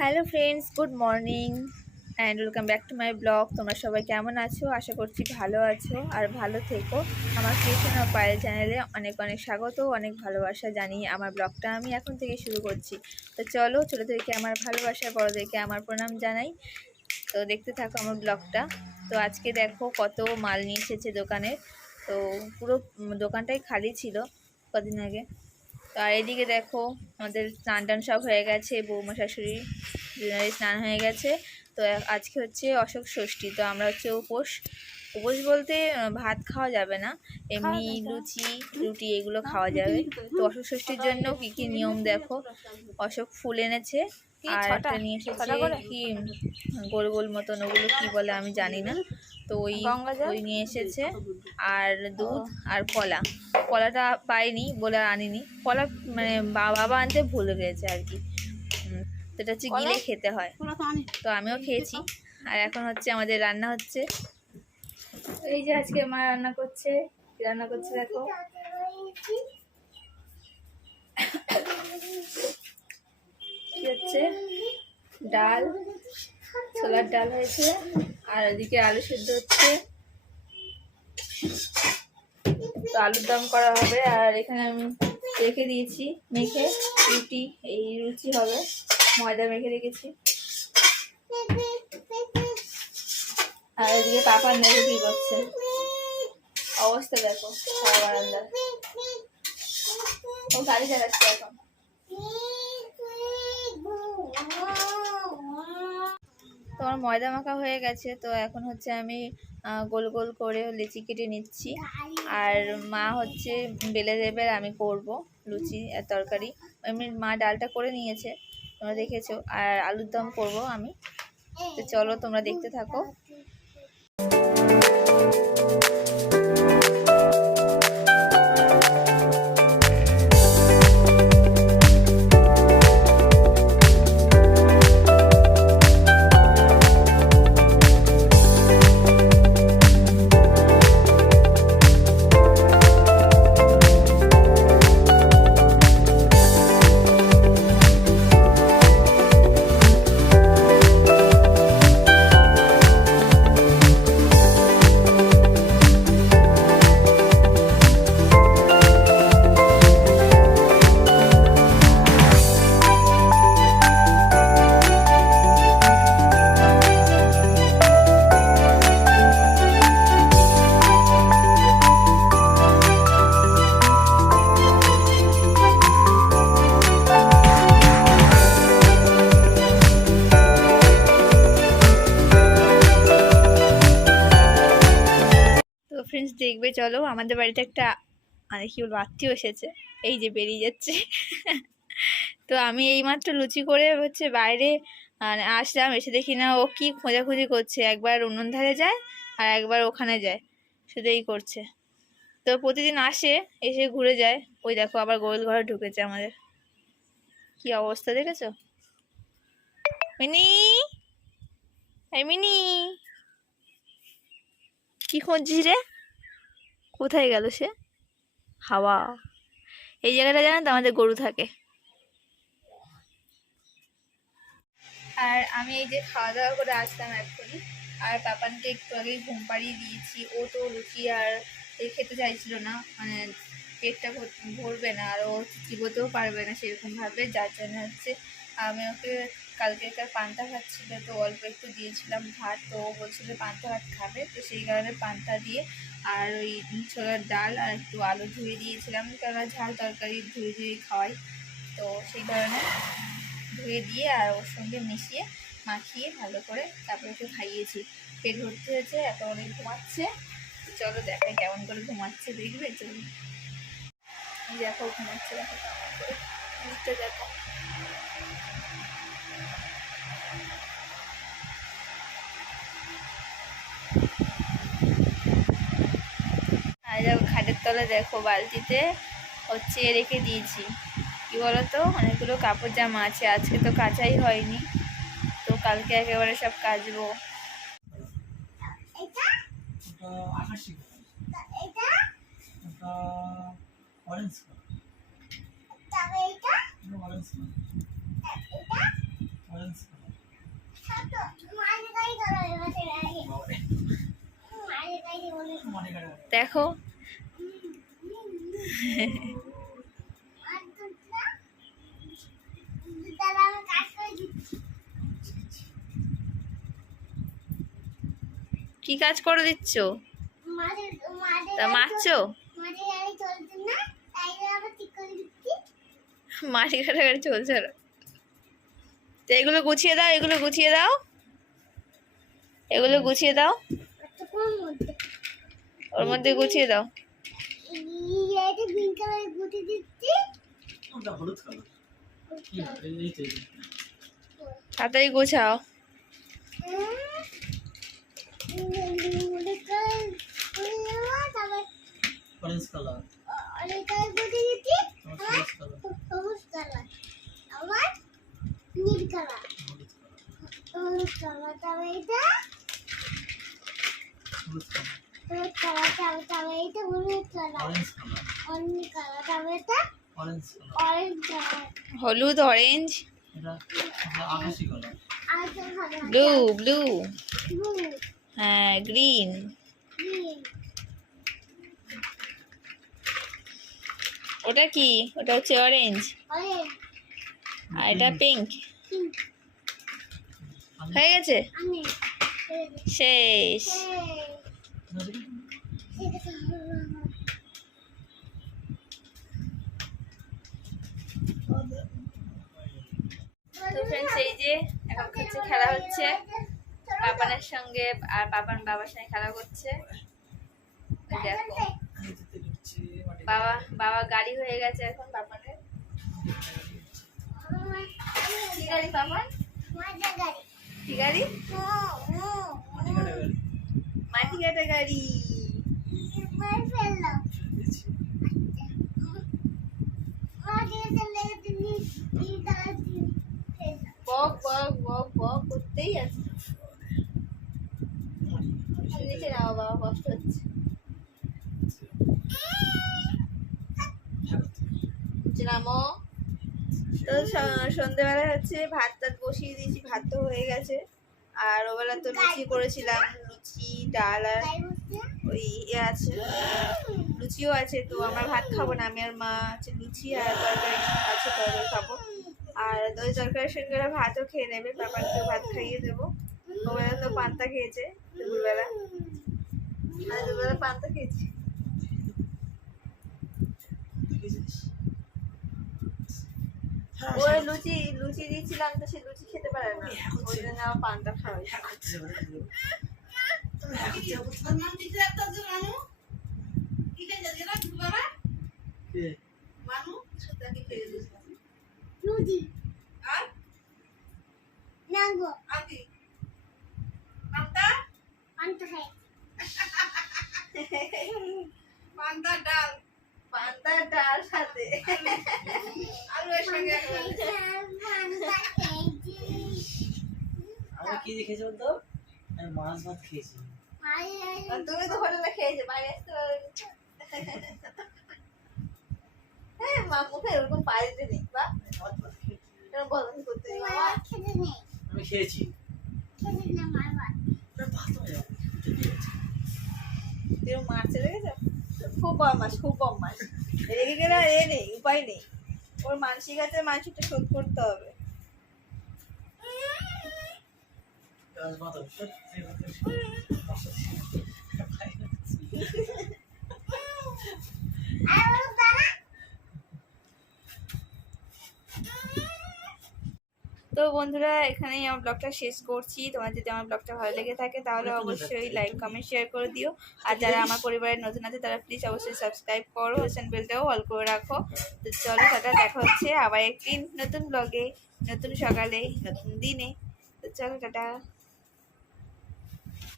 Hello friends, good morning and welcome back to my blog. তোমরা সবাই কেমন আছো? আশা করছি ভালো আছো আর ভালো থেকো। আমার ক্রিয়েশন অফ পায়েল চ্যানেলে অনেক অনেক স্বাগত, অনেক ভালোবাসা জানিয়ে আমার ব্লগটা আমি এখন থেকে শুরু করছি। তো চলো, ছোটোদেরকে আমার ভালোবাসা, বড়োদেরকে আমার প্রণাম জানাই। তো দেখতে থাকো আমার ব্লগটা। তো আজকে দেখো কত মাল নিয়ে এসেছে দোকানে। তো পুরো দোকানটাই খালি ছিল কদিন আগে। তো আর এদিকে দেখো আমাদের স্নান টান সব হয়ে গেছে, বৌমা শাশুড়ি দুজনেরই স্নান হয়ে গেছে। তো আজকে হচ্ছে অশোক ষষ্ঠী। তো আমরা হচ্ছে উপোস বলতে ভাত খাওয়া যাবে না, এমনি লুচি রুটি এগুলো খাওয়া যাবে। তো অশোক ষষ্ঠীর জন্য কি কি নিয়ম দেখো। অশোক ফুল এনেছে আর একটা নিয়ে এসেছে কি গোল গোল মতন, ওগুলো কি বলে আমি জানি না। তো ওই নিয়ে এসেছে আর দুধ আর কলাটা পাইনি বলে আনিনি। কলা মানে বাবা আনতে ভুলে গেছে আর কি। তো এটা হচ্ছে গিলে খেতে হয়। তো আমিও খেয়েছি। আর এখন হচ্ছে আমাদের রান্না হচ্ছে। এই যে আজকে মা রান্না করছে। রান্না করছে দেখো, কি হচ্ছে, ডাল, ছোলার ডাল হয়েছে আর ওদিকে আলু সেদ্ধ হচ্ছে। তো আলুর দম করা হবে। আর এখানে আমি রেখে দিয়েছি মেখে রুটি, এই লুচি হবে, ময়দা মেখে রেখেছি। আর এদিকে পাপার নেবে কি করছে, অবস্থা দেখো বারান্দার। ও গাড়ি চালাচ্ছে এখন। তোমার ময়দা মাখা হয়ে গেছে। তো এখন হচ্ছে আমি গোল গোল করে লিচি কেটে নিচ্ছি। আর মা হচ্ছে বেলে দেবে, আমি করব লুচি আর তরকারি। এমনি মা ডালটা করে নিয়েছে, তোমরা দেখেছো। আর আলুর দম করব আমি। তো চলো তোমরা দেখতে থাকো। ফ্রেন্ডস দেখবে, চলো আমাদের বাড়িতে একটা মানে কি বলবো আত্মীয় এসেছে, এই যে বেরিয়ে যাচ্ছে। তো আমি এইমাত্র লুচি করে হচ্ছে বাইরে আসলাম, এসে দেখি না ও কি খোঁজাখুঁজি করছে। একবার উনুন ধারে যায় আর একবার ওখানে যায়, শুধু এই করছে। তো প্রতিদিন আসে, এসে ঘুরে যায়। ওই দেখো আবার গোল ঘরে ঢুকেছে আমাদের। কি অবস্থা দেখেছো? মিনি, এই মিনি, কি খুঁজছিস রে? কোথায় গেল সে? হাওয়া, এই জায়গাটা জানো তো আমাদের গরু থাকে। আর আমি এই যে খাওয়া দাওয়া করে আসলাম এক্ষুনি। আর পাপানকে একটু আগে ঘুম পাড়িয়ে দিয়েছি। ও তো লুচি আর খেতে চাইছিল না, মানে পেটটা ভরবে না আর ও চিবোতেও পারবে না সেরকমভাবে, যার জন্য হচ্ছে আমি ওকে কালকেকার পান্তা ভাত ছিল, তো অল্প একটু দিয়েছিলাম ভাত। তো ও বলছিল পান্তা ভাত খাবে, তো সেই কারণে পান্তা দিয়ে আর ওই ছোলার ডাল আর একটু আলু ধুয়ে দিয়েছিলাম, কেননা ঝাল তরকারি ধুয়ে ধুয়ে খাওয়াই। তো সেই কারণে ধুয়ে দিয়ে আর ওর সঙ্গে মিশিয়ে মাখিয়ে ভালো করে তারপরে ওকে খাইয়েছি। পেট ভর্তি হয়েছে, এত অনেক ঘুমাচ্ছে। চলো দেখাই কেমন করে ঘুমাচ্ছে, দেখবে? চলো দেখো ঘুমাচ্ছে, দেখো কেমন করে ঘুরতে, দেখো। আর দেখো খাটের তলে দেখো বালতিতে হচ্ছে রেখে দিয়েছি, কি বলতো, অনেকগুলো কাপড় জামা আছে। আজকে তো কাচাই হয়নি, তো কালকে একেবারে সব কাচবো। দেখো কি কাজ করে দিচ্ছ? তা মারছো? মাটি কাটা গাড়ি চলছে না। তো এগুলো গুছিয়ে দাও, এগুলো গুছিয়ে দাও, এগুলো গুছিয়ে দাও, ওর মধ্যে গুছিয়ে দাও। তাড়াতাড়ি গোছাও। অরেঞ্জ কালার, সবুজ কালার, আবার নীল কালার, হলুদ কালার, তবে এটা হলুদ কালার, তবে এটা হলুদ colour, orange colour, orange colour, তবে এটা অরেঞ্জ কালার, অরেঞ্জ কালার, হলুদ, অরেঞ্জ, এটা আকাশি কালার, আর তো ভালো ব্লু, ব্লু, ব্লু, হ্যাঁ গ্রিন, গ্রিন, ওটা কি? ওটা হচ্ছে অরেঞ্জ, অরেঞ্জ, আর এটা পিঙ্ক। পিঙ্ক, হয়ে গেছে? আমি শেষ। তো ফ্রেন্ডস, এই যে এখন হচ্ছে খেলা হচ্ছে পাপানের সঙ্গে, আর পাপান বাবার সঙ্গে খেলা করছে। দেখো বাবা বাবা গাড়ি হয়ে গেছে এখন পাপানের। কি গাড়ি পাপান? মজা গাড়ি, কি গাড়ি? মাটি কাটা গাড়ি। মার ফেললো, আগে চলে গেছে নীল কালার দিয়ে ফেললো। বক বক বক বক করতেই আছে। নিচে নাও বাবা, কষ্ট হচ্ছে। নিচে নামো। তো সন্ধ্যেবেলা হচ্ছে ভাত টাত বসিয়ে দিয়েছি, ভাত তো হয়ে গেছে। আর ওবেলা তো লুচি করেছিলাম, লুচি ডাল আর তাই বলছে ওই ইয়ে আছে, লুচিও আছে। তো আমরা ভাত খাবো না, আমি আর মা আছে লুচি আর তরকারি আছে, তরকারি খাবো। আর ওই তরকারির সঙ্গে ওরা ভাতও খেয়ে নেবে, পাপানকেও ভাত খাইয়ে দেবো। ওবেলা তো পান্তা খেয়েছে দুপুরবেলা, আর দুপুরবেলা পান্তা খেয়েছি। ওই লুচি লুচি দিয়েছিলাম, তো সে লুচি খেতে পারে না, ওই জন্য আমার পান্তা খাওয়াই। লুচি না গো, পান্তা খাই, পান্তা ডাল সাথে আলু এর সঙ্গে পান্তা খেয়েছি, আমরা কি দেখেছি বলতো? আমি মাছ ভাত খেয়েছি। আর তুমি তো হোটেলে খেয়েছো, বাইরে আসতে পারো। হ্যাঁ, মা মুখে এরকম পাইতে নেই বা মাছ ভাত খেয়েছি। এরকম বদমাশি করতে নেই বাবা। খেতে নেই, আমি খেয়েছি। খেতে নেই মার ভাত, ভাত হয়ে যাবে। তুই মারছে দেখেছো? খুব বদমাস, খুব বদমাস। রেগে গেলে আর এ নেই, উপায় নেই। ওর মানসিক আছে, মানসিকটা শোধ করতে হবে। ভাত হবে। আর ওর দাঁড়া তো বন্ধুরা, এখানেই আমার ব্লগটা শেষ করছি। তোমার যদি আমার ব্লগটা ভালো লেগে থাকে তাহলে অবশ্যই লাইক কমেন্ট শেয়ার করে দিও। আর যারা আমার পরিবারের নতুন আছে তারা প্লিজ অবশ্যই সাবস্ক্রাইব করো, হোসেন বেলটাও অল করে রাখো। তো চলো, টাটা, দেখা হচ্ছে আবার একদিন নতুন ব্লগে, নতুন সকালে, নতুন দিনে। তো চলো, টাটা।